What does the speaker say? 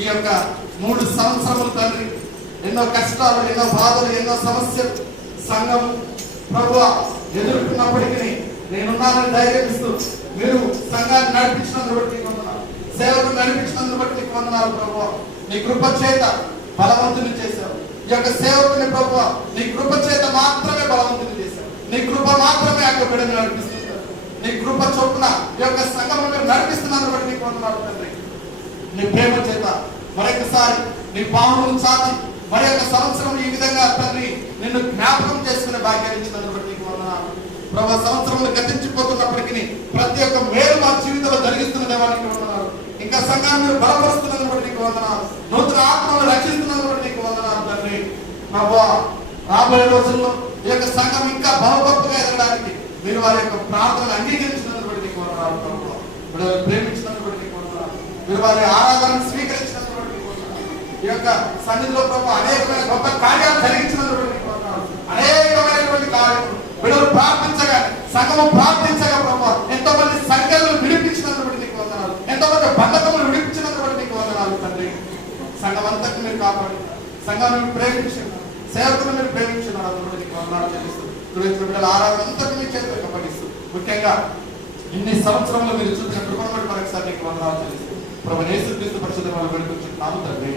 ఈ యొక్క 3 సంవత్సరములు తండ్రి ఎన్నో కష్టాలు, ఎన్నో బాధలు, ఎన్నో సమస్యలు సంఘం ప్రభువా ఎదుర్కొన్నప్పటికీ నేనున్నానని ధైర్యం ఇస్తూ మీరు సంఘాన్ని నడిపించినందుకు బట్టి నీకు వందనాలు, సేవకు నడిపించినందుకు బట్టి నీకు వందనాలు ప్రభువా. నీ కృప చేత బలవంతుని చేశావు. ఈ యొక్క సేవకుని ప్రభువా నీ కృప చేత మాత్రమే బలవంతుని చేశావు. నీ కృప మాత్రమే ఆ యొక్క బిడ్డను నడిపిస్తున్నారు. నీ కృప చొప్పున ఈ యొక్క సంఘం నడిపిస్తున్నందుకు బట్టి నీకు వందనాలు తండ్రి. నీ ప్రేమ చేత మరొకసారి నీ పాములను చాచి మరి యొక్క సంవత్సరం ఈ విధంగా తండ్రి నిన్ను జ్ఞాపకం చేసుకునే భాగ్యాన్ని ఇచ్చినందుకు బట్టి నీకు వందనాలు ప్రభు. సంవత్సరంలో గతించిపోతున్నప్పటికీ ప్రతి ఒక్క మేలు మా జీవితంలో జరిగిస్తున్న దేవానికి వందనాలు. ఇంకా సంఘాన్ని మీరు బలపరుస్తున్నందుకు బట్టి నీకు వందనాలు. నూతన ఆత్మను రక్షిస్తున్నందుకు బట్టి నీకు వందనాలు తండ్రి. ప్రభు రాబోయే రోజుల్లో ఈ యొక్క సంఘం ఇంకా బహుగొప్పగా ఎదగడానికి మీరు వారి యొక్క ప్రార్థనలు అంగీకరించినందుకు బట్టి నీకు వందనాలు ప్రభు. మీరు ప్రేమించినందుకు బట్టి నీకు వందనాలు. మీరు వారి ఆరాధనను స్వీకరించినందుకు బట్టి నీకు వందనాలు. ఈ యొక్క సన్నిధిలో ప్రభు అనేకమైన గొప్ప కార్యాలు జరిగించినందుకు బట్టి నీకు వందనాలు. అనేకమైనటువంటి కార్యములు బిడ్డలు ప్రార్థించగా సంఘము ప్రార్థించగా ప్రభు ఎంతో మంది సంఖ్యలను విడిపించినందుకు బట్టి నీకు వందనాలు. ఎంతో మంది బంధకములు విడిపించినందుకు బట్టి నీకు వందనాలు తండ్రి. సంఘం అంతటి మీరు కాపాడి సంఘాన్ని మీరు ప్రేమించినారు, సేవకులు మీరు ప్రేమించినారు. అందులో నీకు వందనాలు చెల్లిస్తూ గురించిన బిడ్డల ఆరాధన అంతటి మీ చేతులకు అప్పగిస్తూ ముఖ్యంగా ఇన్ని సంవత్సరంలో మీరు చూసిన కృపను బట్టి మరొకసారి నీకు వందనాలు చెల్లిస్తూ ప్రభు యేసుక్రీస్తు పరిశుద్ధ వాళ్ళు వేడుకుంటున్నాము తండ్రి.